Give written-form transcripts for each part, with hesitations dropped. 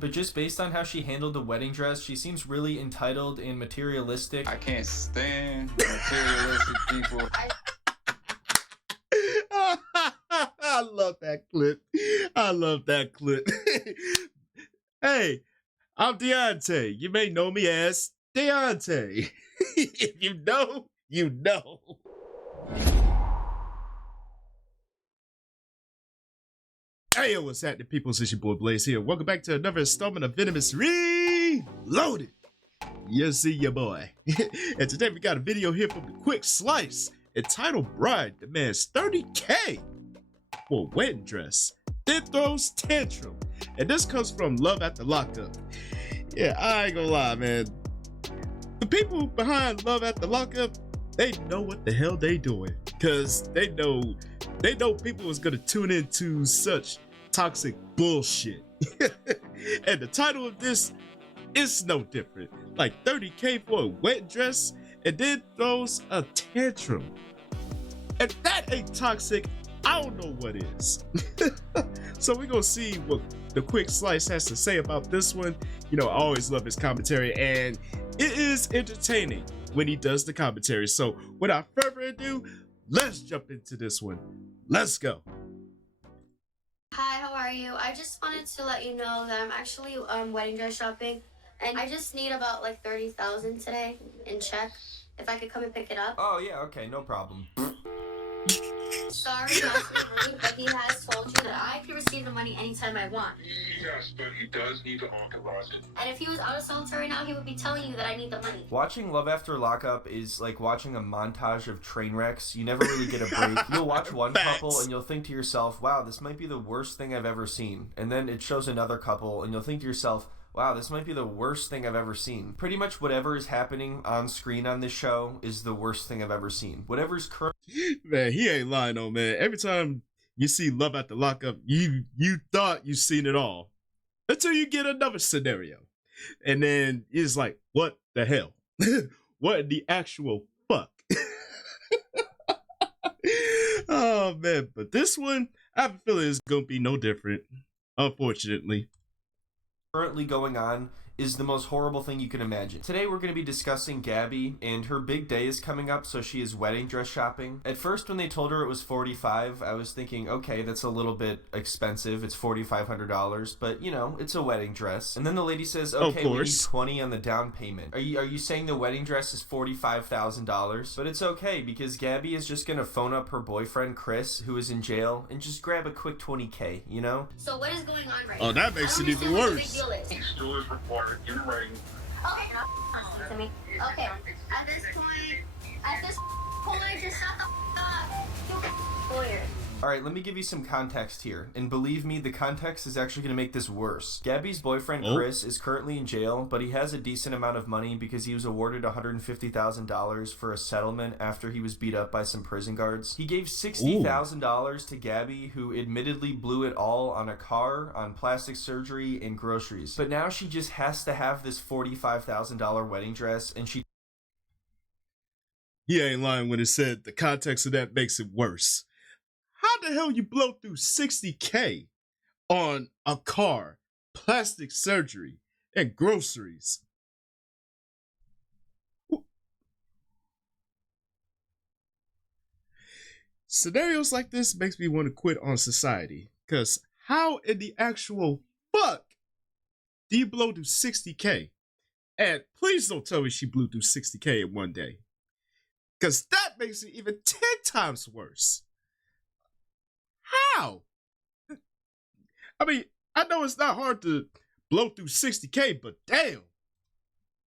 But just based on how she handled the wedding dress, she seems really entitled and materialistic. I can't stand materialistic people. I love that clip. I love that clip. Hey, I'm Deontay. You may know me as Deontay. If you know, you know. Hey, what's happening, people? It's your boy Blaze here. Welcome back to another installment of Venomous Reloaded. You see your boy. And today we got a video here from the Quick Slice entitled Bride demands $30K for a wedding dress, then throws tantrum. And this comes from Love at the Lockup. Yeah, I ain't gonna lie, man. The people behind Love at the Lockup, they know what the hell they doing. Cause they know people was gonna tune into such toxic bullshit. And the title of this is no different. Like 30K for a wedding dress and then throws a tantrum. If that ain't toxic, I don't know what is. So we're gonna see what the Quick Slice has to say about this one. You know, I always love his commentary, and it is entertaining when he does the commentary. So without further ado, let's jump into this one. Let's go. Hi, how are you? I just wanted to let you know that I'm actually wedding dress shopping, and I just need about like 30,000 today in check. If I could come and pick it up. Oh yeah, okay, no problem. Sorry, not to be rude, but he has told you that I can receive the money anytime I want. Yes, but he does need to authorize it. And if he was out of solitary now, he would be telling you that I need the money. Watching Love After Lockup is like watching a montage of train wrecks. You never really get a break. You'll watch one couple and you'll think to yourself, wow, this might be the worst thing I've ever seen. And then it shows another couple and you'll think to yourself, wow, this might be the worst thing I've ever seen. Pretty much whatever is happening on screen on this show is the worst thing I've ever seen. Whatever's current. Man, he ain't lying though, man. Every time you see Love at the Lockup, you thought you seen it all. Until you get another scenario. And then it's like, what the hell? What the actual fuck? Oh man, but this one, I have a feeling it's gonna be no different, unfortunately. Currently going on is the most horrible thing you can imagine. Today we're going to be discussing Gabby, and her big day is coming up, so she is wedding dress shopping. At first when they told her it was $45, I was thinking, okay, that's a little bit expensive. It's $4,500, but you know, it's a wedding dress. And then the lady says, okay, we need $20 on the down payment. Are you saying the wedding dress is $45,000? But it's okay, because Gabby is just going to phone up her boyfriend, Chris, who is in jail, and just grab a quick $20K, you know? So what is going on right now? Oh, that makes it even worse. Still is required in writing. Okay, listen to me. Okay, at this point, just shut the up. Lawyer. Alright, let me give you some context here. And believe me, the context is actually going to make this worse. Gabby's boyfriend, Chris, is currently in jail, but he has a decent amount of money because he was awarded $150,000 for a settlement after he was beat up by some prison guards. He gave $60,000 to Gabby, who admittedly blew it all on a car, on plastic surgery, and groceries. But now she just has to have this $45,000 wedding dress, and she... He ain't lying when it said the context of that makes it worse. How the hell you blow through 60K on a car, plastic surgery, and groceries? Scenarios like this makes me want to quit on society. Because how in the actual fuck do you blow through 60K? And please don't tell me she blew through 60K in one day. Because that makes it even 10 times worse. How? I mean, I know it's not hard to blow through 60K, but damn.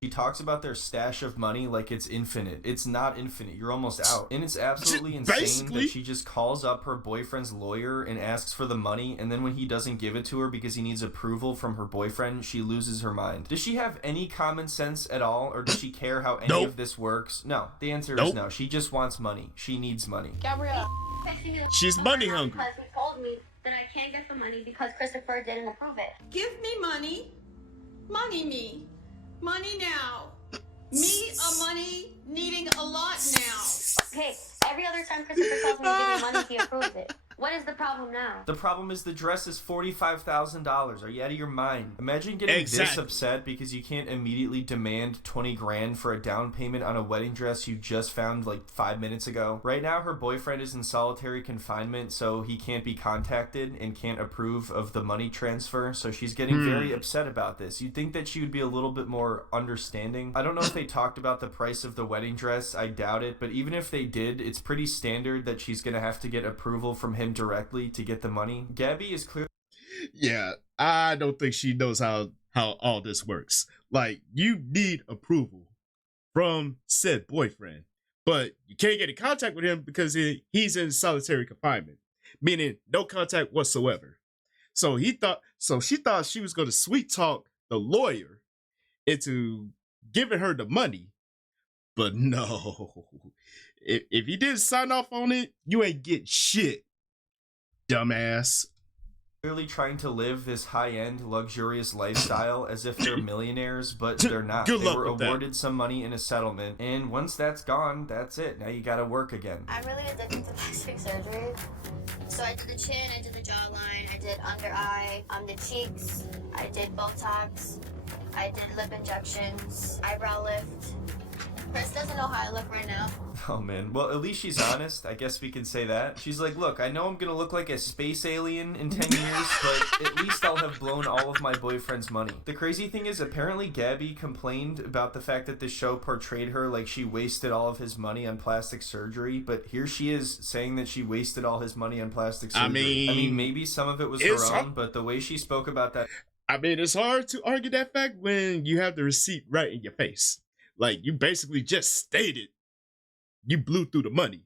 She talks about their stash of money like it's infinite. It's not infinite. You're almost out. And it's absolutely insane that she just calls up her boyfriend's lawyer and asks for the money, and then when he doesn't give it to her because he needs approval from her boyfriend, she loses her mind. Does she have any common sense at all, or does she care how any of this works? No. The answer is no. She just wants money. She needs money. Gabrielle. She's money hungry. Because he told me that I can't get the money because Christopher didn't approve it. Give me money. Money me. Money now. Me a money needing a lot now. Okay, every other time Christopher tells me to give you money, he approves it. What is the problem now? The problem is the dress is $45,000. Are you out of your mind? Imagine getting this upset because you can't immediately demand 20 grand for a down payment on a wedding dress you just found like 5 minutes ago. Right now, her boyfriend is in solitary confinement, so he can't be contacted and can't approve of the money transfer. So she's getting very upset about this. You'd think that she would be a little bit more understanding. I don't know if they talked about the price of the wedding dress. I doubt it. But even if they did, it's pretty standard that she's going to have to get approval from him directly to get the money. Gabby is clear. Yeah, I don't think she knows how all this works. Like, you need approval from said boyfriend, but you can't get in contact with him because he's in solitary confinement, meaning no contact whatsoever. So she thought she was going to sweet talk the lawyer into giving her the money, but no. If he didn't sign off on it, you ain't getting shit, dumbass. Clearly trying to live this high-end, luxurious lifestyle as if they're millionaires, but they're not. They were awarded some money in a settlement, and once that's gone, that's it. Now you gotta work again. I'm really addicted to plastic surgery. So I did the chin, I did the jawline, I did under eye, the cheeks, I did Botox, I did lip injections, eyebrow lift. Chris doesn't know how I look right now. Oh man, well at least she's honest, I guess we can say that. She's like, look, I know I'm gonna look like a space alien in 10 years, but at least I'll have blown all of my boyfriend's money. The crazy thing is, apparently Gabby complained about the fact that the show portrayed her like she wasted all of his money on plastic surgery, but here she is saying that she wasted all his money on plastic surgery. I mean maybe some of it was her own, but the way she spoke about that... I mean, it's hard to argue that fact when you have the receipt right in your face. Like, you basically just stated you blew through the money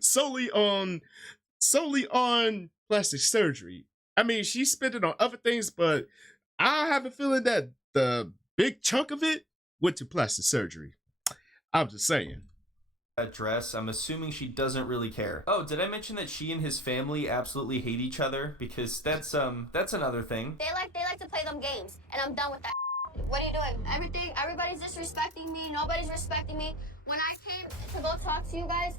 solely on plastic surgery. I mean, she spent it on other things, but I have a feeling that the big chunk of it went to plastic surgery. I'm just saying. That dress, I'm assuming she doesn't really care. Oh, did I mention that she and his family absolutely hate each other? Because that's another thing. They like to play them games, and I'm done with that. What are you doing? Everybody's disrespecting me. Nobody's respecting me. When I came to go talk to you guys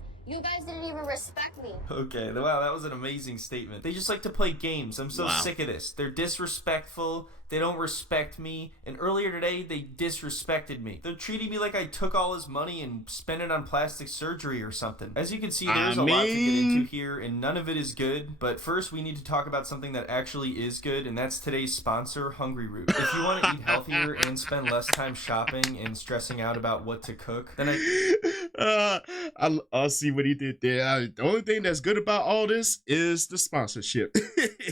didn't even respect me. Okay, wow, that was an amazing statement. They just like to play games. I'm so sick of this. They're disrespectful. They don't respect me. And earlier today, they disrespected me. They're treating me like I took all his money and spent it on plastic surgery or something. As you can see, there's a lot to get into here, and none of it is good. But first, we need to talk about something that actually is good, and that's today's sponsor, Hungry Root. If you want to eat healthier and spend less time shopping and stressing out about what to cook, then I'll see what he did there. The only thing that's good about all this is the sponsorship.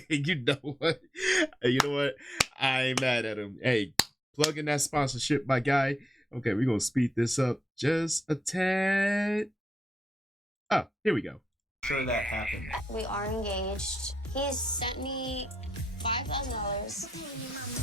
You know what? I ain't mad at him. Hey, plug in that sponsorship, my guy. Okay, we're gonna speed this up just a tad. Oh, here we go. Sure that happened. We are engaged. He sent me $5,000.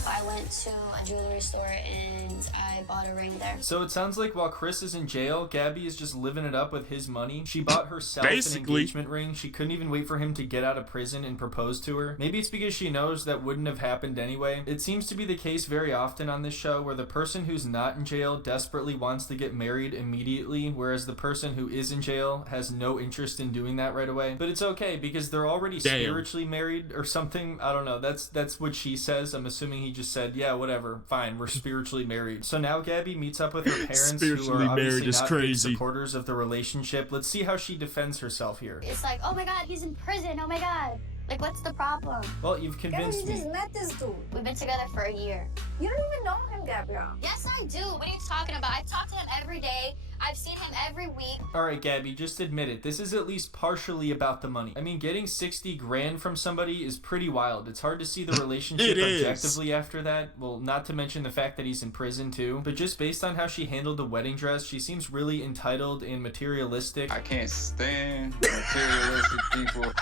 I went to a jewelry store and I bought a ring there. So it sounds like while Chris is in jail, Gabby is just living it up with his money. She bought herself an engagement ring. She couldn't even wait for him to get out of prison and propose to her. Maybe it's because she knows that wouldn't have happened anyway. It seems to be the case very often on this show where the person who's not in jail desperately wants to get married immediately, whereas the person who is in jail has no interest in doing that right away. But it's okay because they're already spiritually married or something. I don't know. That's what she says. I'm assuming he just said, yeah, whatever, fine, we're spiritually married. So now Gabby meets up with her parents who are obviously not big supporters of the relationship. Let's see how she defends herself here. It's like, oh my god, he's in prison, oh my god. Like, what's the problem? Well, you've convinced me. You just met this dude. We've been together for a year. You don't even know him, Gabrielle. Yes, I do. What are you talking about? I talk to him every day. I've seen him every week. All right, Gabby, just admit it. This is at least partially about the money. I mean, getting 60 grand from somebody is pretty wild. It's hard to see the relationship objectively after that. Well, not to mention the fact that he's in prison too. But just based on how she handled the wedding dress, she seems really entitled and materialistic. I can't stand materialistic people.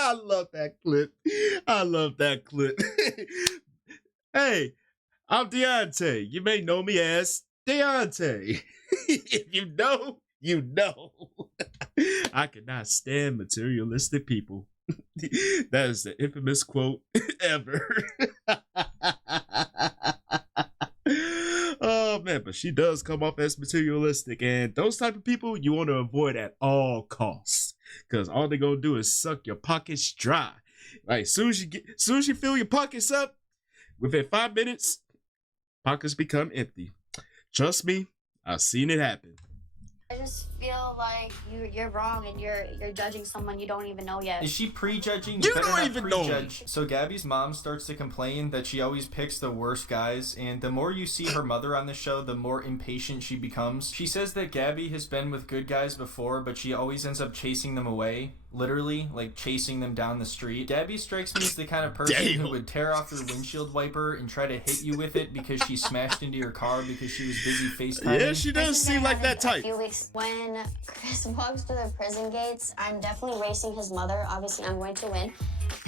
I love that clip. I love that clip. Hey, I'm Deontay. You may know me as Deontay. If you know, you know. I cannot stand materialistic people. That is the infamous quote ever. Oh man, but she does come off as materialistic, and those type of people you want to avoid at all costs, because all they're gonna do is suck your pockets dry. Like soon as you fill your pockets up, within 5 minutes, pockets become empty. Trust me, I've seen it happen. I just feel like you're wrong and you're judging someone you don't even know yet. Is she prejudging? You better don't not even know. prejudge. So Gabby's mom starts to complain that she always picks the worst guys, and the more you see her mother on the show, the more impatient she becomes. She says that Gabby has been with good guys before, but she always ends up chasing them away. Literally, like chasing them down the street. Gabby strikes me as the kind of person who would tear off your windshield wiper and try to hit you with it because she smashed into your car because she was busy FaceTiming. Yeah, she does seem like that type. A few weeks when Chris walks through the prison gates, I'm definitely racing his mother. Obviously, I'm going to win.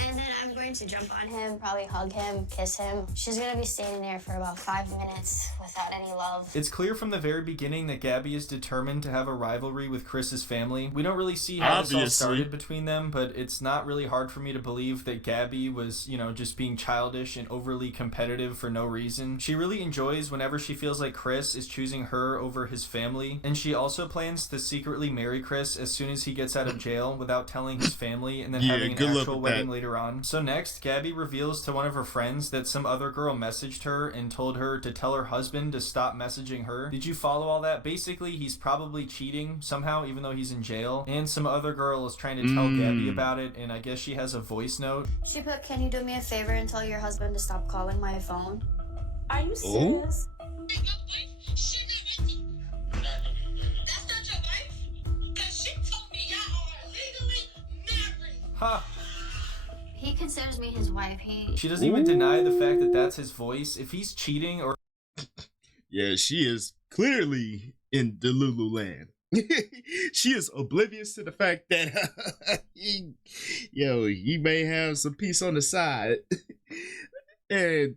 And then I'm going to jump on him, probably hug him, kiss him. She's going to be standing there for about 5 minutes without any love. It's clear from the very beginning that Gabby is determined to have a rivalry with Chris's family. We don't really see how this all started between them, but it's not really hard for me to believe that Gabby was, just being childish and overly competitive for no reason. She really enjoys whenever she feels like Chris is choosing her over his family, and she also plans to secretly marry Chris as soon as he gets out of jail without telling his family, and then having an actual wedding later on. So next, Gabby reveals to one of her friends that some other girl messaged her and told her to tell her husband to stop messaging her. Did you follow all that? Basically, he's probably cheating somehow, even though he's in jail, and some other girl is trying to tell Gabby about it, and I guess she has a voice note. She put, "Can you do me a favor and tell your husband to stop calling my phone?" Are you serious? Ha! He considers me his wife. She doesn't even deny the fact that that's his voice. If he's cheating or... Yeah, she is clearly in Delulu land. She is oblivious to the fact that he may have some peace on the side. And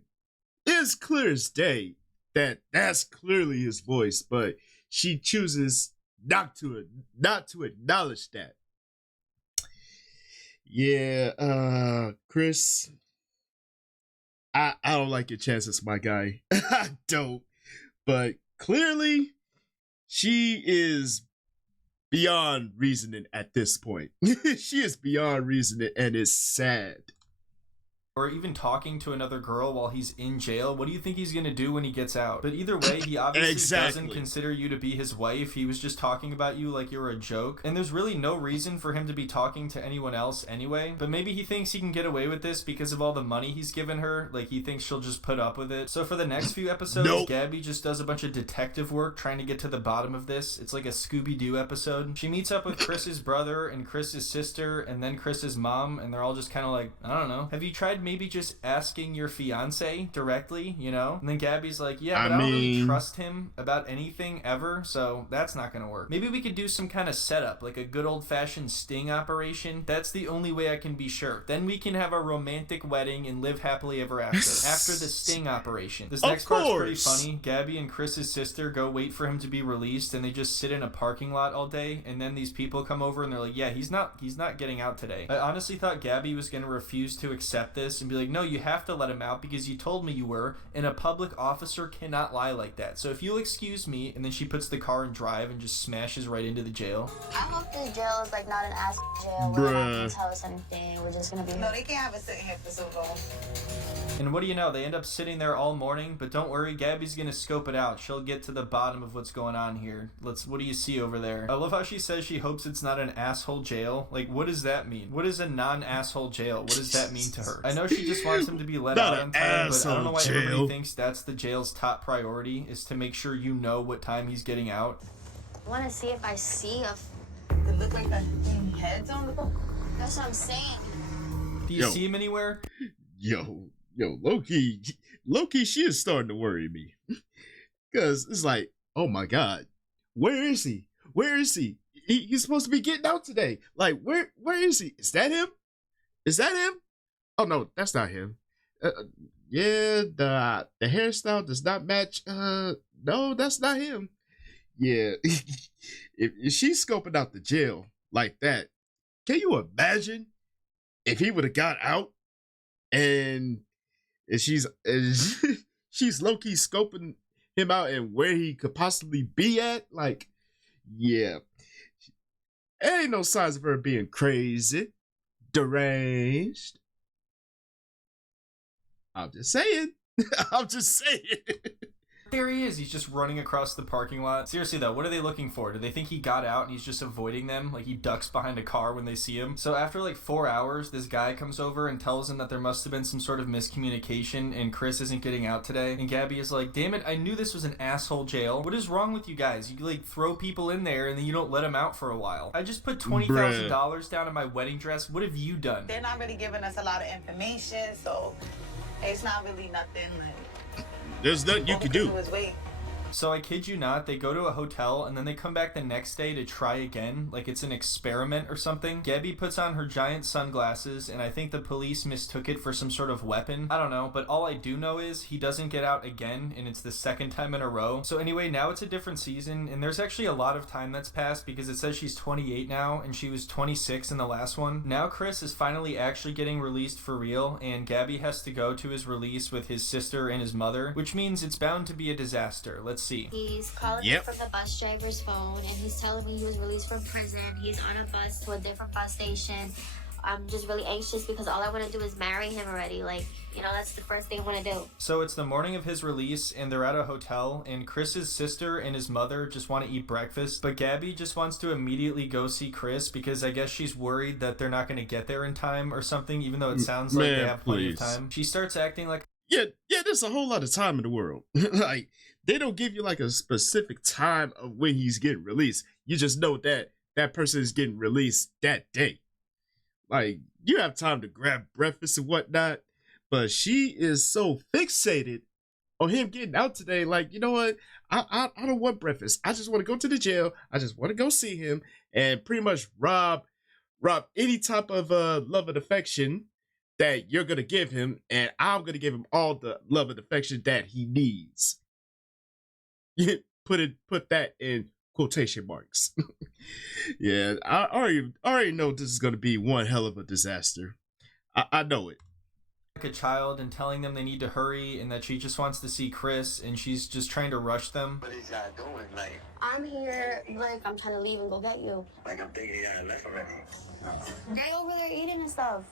it's clear as day that that's clearly his voice, but she chooses not to acknowledge that. Yeah, Chris, I don't like your chances, my guy. I don't. But clearly, she is beyond reasoning at this point. She is beyond reasoning, and it's sad. Or even talking to another girl while he's in jail. What do you think he's going to do when he gets out? But either way, he obviously doesn't consider you to be his wife. He was just talking about you like you were a joke. And there's really no reason for him to be talking to anyone else anyway. But maybe he thinks he can get away with this because of all the money he's given her. Like, he thinks she'll just put up with it. So for the next few episodes, Gabby just does a bunch of detective work trying to get to the bottom of this. It's like a Scooby-Doo episode. She meets up with Chris's brother and Chris's sister and then Chris's mom. And they're all just kind of like, I don't know. Have you tried maybe just asking your fiance directly, And then Gabby's like, yeah, but I don't really trust him about anything ever, so that's not gonna work. Maybe we could do some kind of setup, like a good old-fashioned sting operation. That's the only way I can be sure. Then we can have a romantic wedding and live happily ever after. After the sting operation. This next part's pretty funny. Gabby and Chris's sister go wait for him to be released, and they just sit in a parking lot all day, and then these people come over and they're like, yeah, he's not getting out today. I honestly thought Gabby was gonna refuse to accept this and be like, no, you have to let him out because you told me you were, and a public officer cannot lie like that. So if you'll excuse me, and then she puts the car in drive and just smashes right into the jail. I hope this jail is like not an ass jail where no one can tell us anything. We're just gonna be... No, they can't have us sitting here for so long. And what do you know? They end up sitting there all morning, but don't worry, Gabby's gonna scope it out. She'll get to the bottom of what's going on here. What do you see over there? I love how she says she hopes it's not an asshole jail. Like, what does that mean? What is a non-asshole jail? What does that mean to her? I know she just wants him to be let out on time, but I don't know why everybody thinks that's the jail's top priority, is to make sure you know what time he's getting out. I want to see if I see a... It look like the heads on the book. That's what I'm saying. Do you see him anywhere? Yo, low-key, she is starting to worry me. Because it's like, oh my God, where is he? Where is he? He's supposed to be getting out today. Like, where is he? Is that him? Is that him? Oh no, that's not him. Yeah, the hairstyle does not match. No, that's not him. Yeah, if she's scoping out the jail like that, can you imagine if he would have got out and she's low-key scoping him out and where he could possibly be at. Like, yeah. There ain't no signs of her being crazy, deranged. I'm just saying. I'm just saying. There he is. He's just running across the parking lot. Seriously though, what are they looking for? Do they think he got out and he's just avoiding them? Like he ducks behind a car when they see him? So after like 4 hours, this guy comes over and tells him that there must have been some sort of miscommunication and Chris isn't getting out today. And Gabby is like, damn it, I knew this was an asshole jail. What is wrong with you guys? You like throw people in there and then you don't let them out for a while. I just put $20,000 down in my wedding dress. What have you done? They're not really giving us a lot of information, so it's not really nothing like. There's nothing you can do. So I kid you not, they go to a hotel and then they come back the next day to try again, like it's an experiment or something. Gabby puts on her giant sunglasses and I think the police mistook it for some sort of weapon. I don't know, but all I do know is he doesn't get out again and it's the second time in a row. So anyway, now it's a different season and there's actually a lot of time that's passed because it says she's 28 now and she was 26 in the last one. Now Chris is finally actually getting released for real and Gabby has to go to his release with his sister and his mother, which means it's bound to be a disaster. Let's see. He's calling me from the bus driver's phone and he's telling me he was released from prison. He's on a bus to a different bus station. I'm just really anxious because all I want to do is marry him already. Like, you know, that's the first thing I want to do. So it's the morning of his release and they're at a hotel and Chris's sister and his mother just want to eat breakfast, but Gabby just wants to immediately go see Chris because I guess she's worried that they're not going to get there in time or something, even though it sounds like they have plenty of time. She starts acting like, yeah, there's a whole lot of time in the world. Like, they don't give you like a specific time of when he's getting released. You just know that that person is getting released that day. Like, you have time to grab breakfast and whatnot, but she is so fixated on him getting out today. Like, you know what? I don't want breakfast. I just want to go to the jail. I just want to go see him and pretty much rob any type of love and affection that you're gonna give him, and I'm gonna give him all the love and affection that he needs. Put that in quotation marks. Yeah, I already know this is gonna be one hell of a disaster. I know it. a child and telling them they need to hurry and that she just wants to see Chris and she's just trying to rush them. What is y'all doing? Like, I'm here, like, I'm trying to leave and go get you. like I'm thinking y'all left already. They over there eating and stuff.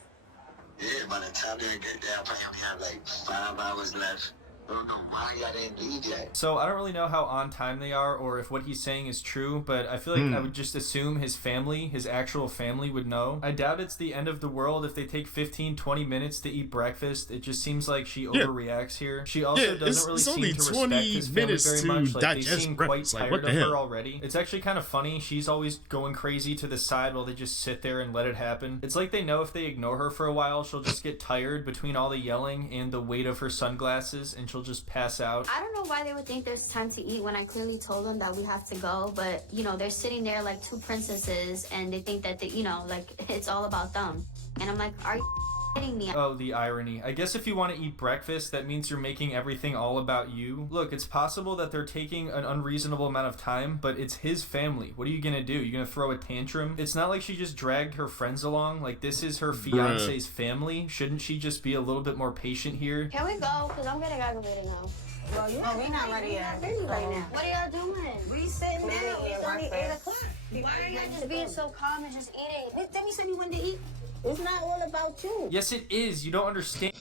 Yeah, by the time they get there, I probably only have like 5 hours left. I don't know why y'all didn't leave yet. So I don't really know how on time they are or if what he's saying is true, but I feel like I would just assume his family, his actual family would know. I doubt it's the end of the world if they take 15-20 minutes to eat breakfast. It just seems like she overreacts here. She also doesn't really seem to respect his family very much. Like, they seem quite tired of her already. It's actually kind of funny. She's always going crazy to the side while they just sit there and let it happen. It's like they know if they ignore her for a while, she'll just get tired between all the yelling and the weight of her sunglasses, and she'll just pass out. I don't know why they would think there's time to eat when I clearly told them that we have to go, but you know, they're sitting there like two princesses and they think that they, you know, like it's all about them. And I'm like, are you kidding me? Oh, the irony. I guess if you want to eat breakfast, that means you're making everything all about you. Look, it's possible that they're taking an unreasonable amount of time, but it's his family. What are you gonna do? You gonna throw a tantrum? It's not like she just dragged her friends along. Like, this is her fiance's family. Shouldn't she just be a little bit more patient here? Can we go? Because I'm getting aggravated now. Well, we're not ready yet. Busy right now. What are y'all doing? We sitting there. It's only 8 o'clock. Why are y'all just being so calm and just eating? Then you said you wanted to eat. It's not all about you. Yes, it is. You don't understand.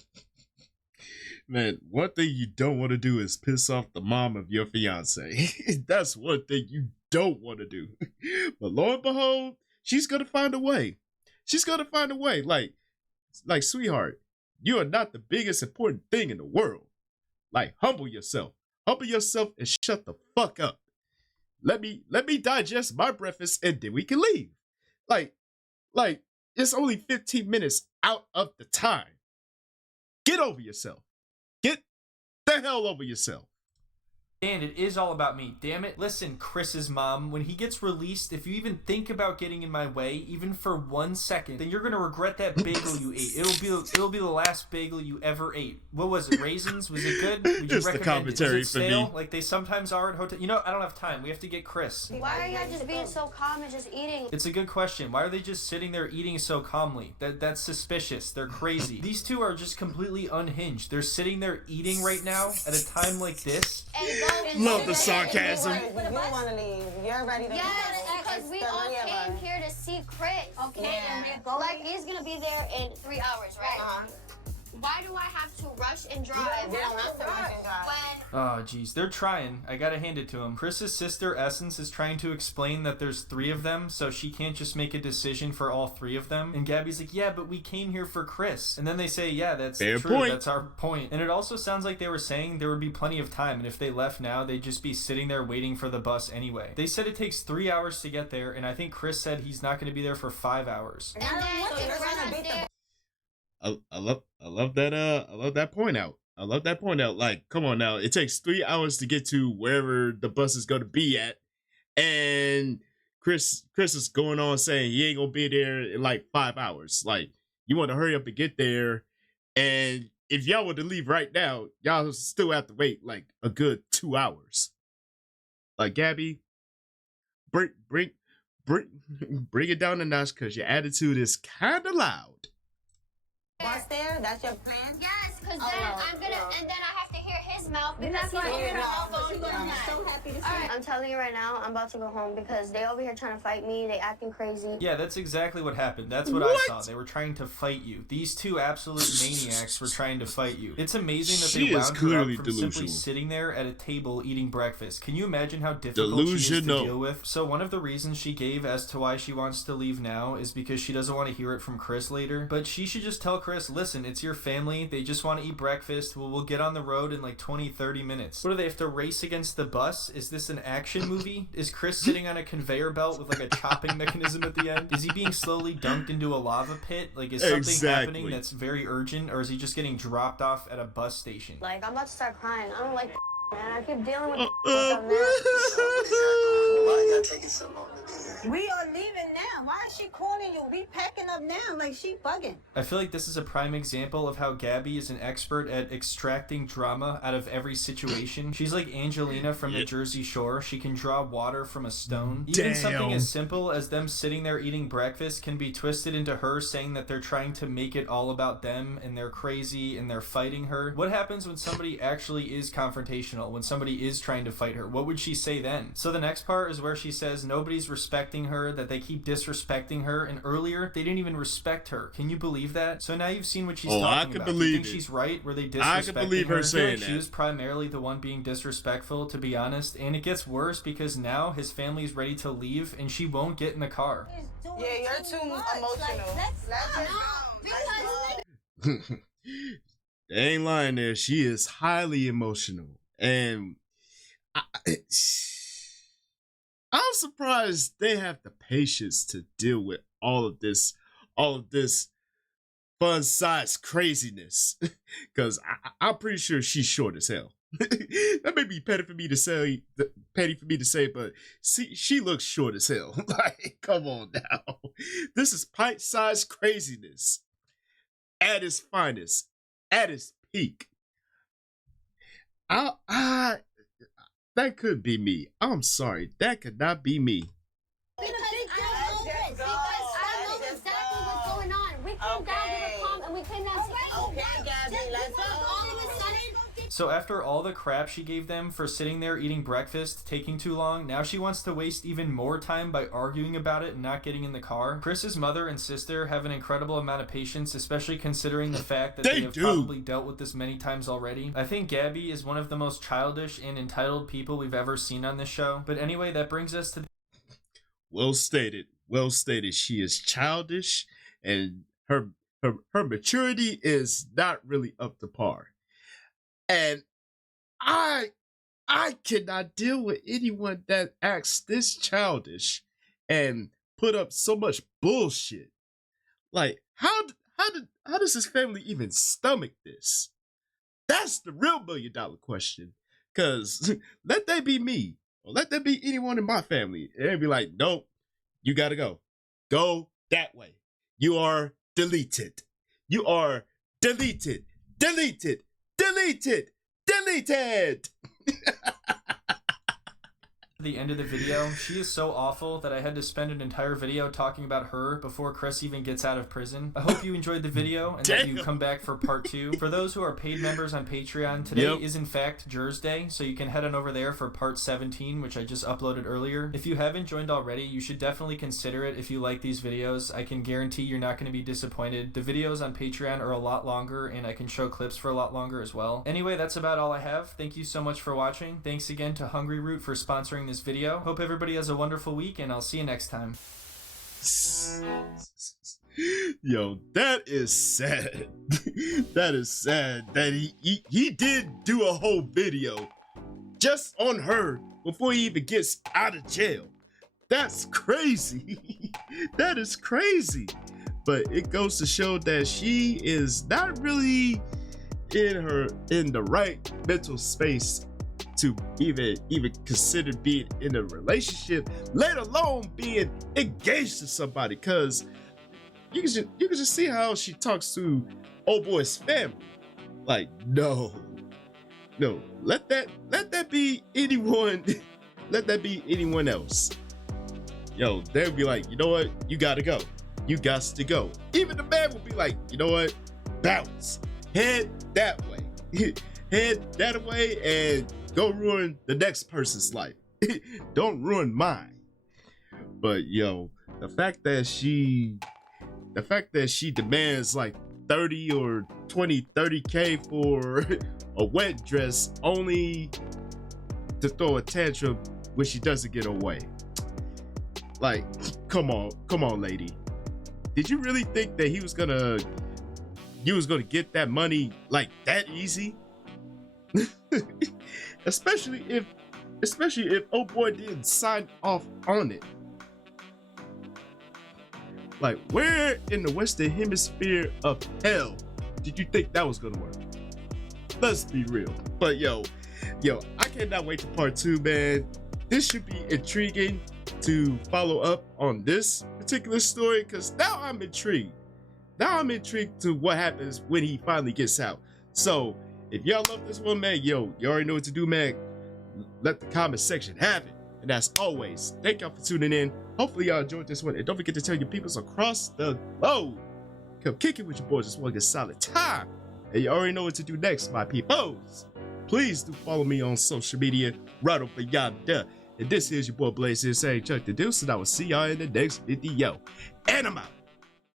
Man, one thing you don't want to do is piss off the mom of your fiance. That's one thing you don't want to do. But lo and behold, she's gonna find a way. She's gonna find a way. Like, sweetheart, you are not the biggest important thing in the world. Like, humble yourself. Humble yourself and shut the fuck up. Let me digest my breakfast and then we can leave. Like, it's only 15 minutes out of the time. Get over yourself. Get the hell over yourself. And it is all about me. Damn it. Listen, Chris's mom, when he gets released, if you even think about getting in my way, even for 1 second, then you're gonna regret that bagel you ate. It'll be the last bagel you ever ate. What was it? Raisins? Was it good? Would you It's the recommend commentary it? Is for it stale? me. Like they sometimes are at hotel. You know, I don't have time. We have to get Chris. Why are y'all just being so calm and just eating? It's a good question. Why are they just sitting there eating so calmly? That's suspicious. They're crazy. These two are just completely unhinged. They're sitting there eating right now at a time like this. Hey, go Love the sarcasm. You want to leave. You're ready to Yes, go. because we all came here to see Chris. Okay, and we're going. Like, he's gonna be there in 3 hours, right? Why do I have to rush and drive? You don't have to rush and drive. Oh, geez. They're trying. I gotta hand it to them. Chris's sister, Essence, is trying to explain that there's 3 of them, so she can't just make a decision for all 3 of them. And Gabby's like, yeah, but we came here for Chris. And then they say, yeah, that's Fair true. point. That's our point. And it also sounds like they were saying there would be plenty of time, and if they left now, they'd just be sitting there waiting for the bus anyway. They said it takes 3 hours to get there, and I think Chris said he's not gonna be there for 5 hours. And then if we're not there, I love that point out. I love that point out. Like, come on now. It takes 3 hours to get to wherever the bus is going to be at. And Chris is going on saying he ain't going to be there in like 5 hours. Like, you want to hurry up and get there. And if y'all were to leave right now, y'all still have to wait like a good 2 hours. Like, Gabby, bring it down a notch because your attitude is kind of loud. Bus there? That's your plan? yes, because then I'm gonna, and then I have to hear his mouth because he's not over hearing here mouth, all the time. so happy to see Alright, I'm telling you right now, I'm about to go home because they over here trying to fight me. They acting crazy. Yeah, that's exactly what happened. That's what I saw. They were trying to fight you. These 2 absolute maniacs were trying to fight you. It's amazing that She they is wound her clearly up from delusional. simply sitting there at a table eating breakfast. Can you imagine how difficult she is to Delusional. deal with? So one of the reasons she gave as to why she wants to leave now is because she doesn't want to hear it from Chris later. But she should just tell Chris, listen, it's your family. They just want to eat breakfast. We'll get on the road in like 20-30 minutes. What do they have to race against the bus? Is this an action movie? Is Chris sitting on a conveyor belt with like a chopping mechanism at the end? Is he being slowly dunked into a lava pit? Like, is something happening that's very urgent, or is he just getting dropped off at a bus station? Like, I'm about to start crying. I don't like man. I keep dealing with Why y'all taking so long to be here? We are leaving now. Why is she calling you? We packing up now. Like, she bugging. I feel like this is a prime example of how Gabby is an expert at extracting drama out of every situation. She's like Angelina from the Jersey Shore. She can draw water from a stone. Even something as simple as them sitting there eating breakfast can be twisted into her saying that they're trying to make it all about them and they're crazy and they're fighting her. What happens when somebody actually is confrontational, when somebody is trying to fight her? What would she say then? So the next part is where she says nobody's respecting her, that they keep disrespecting her, and earlier they didn't even respect her. Can you believe that? So now you've seen what she's talking about. I can Do you believe think it. she's right? Were they disrespecting I can believe her I feel saying like that. she was primarily the one being disrespectful, to be honest, and it gets worse because now his family's ready to leave and she won't get in the car. Yeah, you're too emotional. They ain't lying there. She is highly emotional. And I'm surprised they have the patience to deal with all of this fun size craziness. Because I'm pretty sure she's short as hell. That may be petty for me to say, but see, she looks short as hell. Like, come on now. This is pint-sized craziness at its finest, at its peak. That could be me. I'm sorry, that could not be me. Because I know exactly what's going on. We came down to the calm and we came down to Okay, Gabby, let's go. all of a sudden. So after all the crap she gave them for sitting there eating breakfast, taking too long, now she wants to waste even more time by arguing about it and not getting in the car. Chris's mother and sister have an incredible amount of patience, especially considering the fact that they have probably dealt with this many times already. I think Gabby is one of the most childish and entitled people we've ever seen on this show. But anyway, that brings us to... Well stated. Well stated. She is childish and her maturity is not really up to par. And I cannot deal with anyone that acts this childish and put up so much bullshit. Like, how does his family even stomach this? That's the real $1 million question. Cause let that be me, or let that be anyone in my family. They'd be like, nope, you gotta go. Go that way. You are deleted. You are deleted. Deleted. Deleted! Deleted! the end of the video. She is so awful that I had to spend an entire video talking about her before Chris even gets out of prison. I hope you enjoyed the video and that you come back for part 2. For those who are paid members on Patreon, today is in fact Jers Day, so you can head on over there for part 17, which I just uploaded earlier. If you haven't joined already, you should definitely consider it if you like these videos. I can guarantee you're not going to be disappointed. The videos on Patreon are a lot longer and I can show clips for a lot longer as well. Anyway, that's about all I have. Thank you so much for watching. Thanks again to Hungry Root for sponsoring this video. Hope everybody has a wonderful week, and I'll see you next time. Yo, that is sad. That is sad that he did do a whole video just on her before he even gets out of jail. That's crazy. That is crazy. But it goes to show that she is not really in the right mental space to even consider being in a relationship, let alone being engaged to somebody. Cause you can just see how she talks to old boy's family. Like, no, let that be anyone. Let that be anyone else. Yo, they'll be like, you know what, you gotta go. You got to go. Even the man will be like, you know what, bounce, head that way, head that way, and go ruin the next person's life. Don't ruin mine. But yo, the fact that she demands like 30 or 30K for a wet dress only to throw a tantrum when she doesn't get away. Like, come on, lady. Did you really think that you was gonna get that money like that easy? especially if old boy didn't sign off on it. Like, where in the Western Hemisphere of hell did you think that was gonna work? Let's be real. But yo, I cannot wait to part 2, man. This should be intriguing to follow up on this particular story, because now I'm intrigued. Now I'm intrigued to what happens when he finally gets out. So if y'all love this one, man, yo, you already know what to do, man. Let the comment section have it. And as always, thank y'all for tuning in. Hopefully y'all enjoyed this one. And don't forget to tell your peoples across the globe, come kick it with your boys. Just want to get solid time. And you already know what to do next, my peoples. Please do follow me on social media right over yonder. And this is your boy Blaze here saying Chuck the Deuce, and I will see y'all in the next video. And I'm out.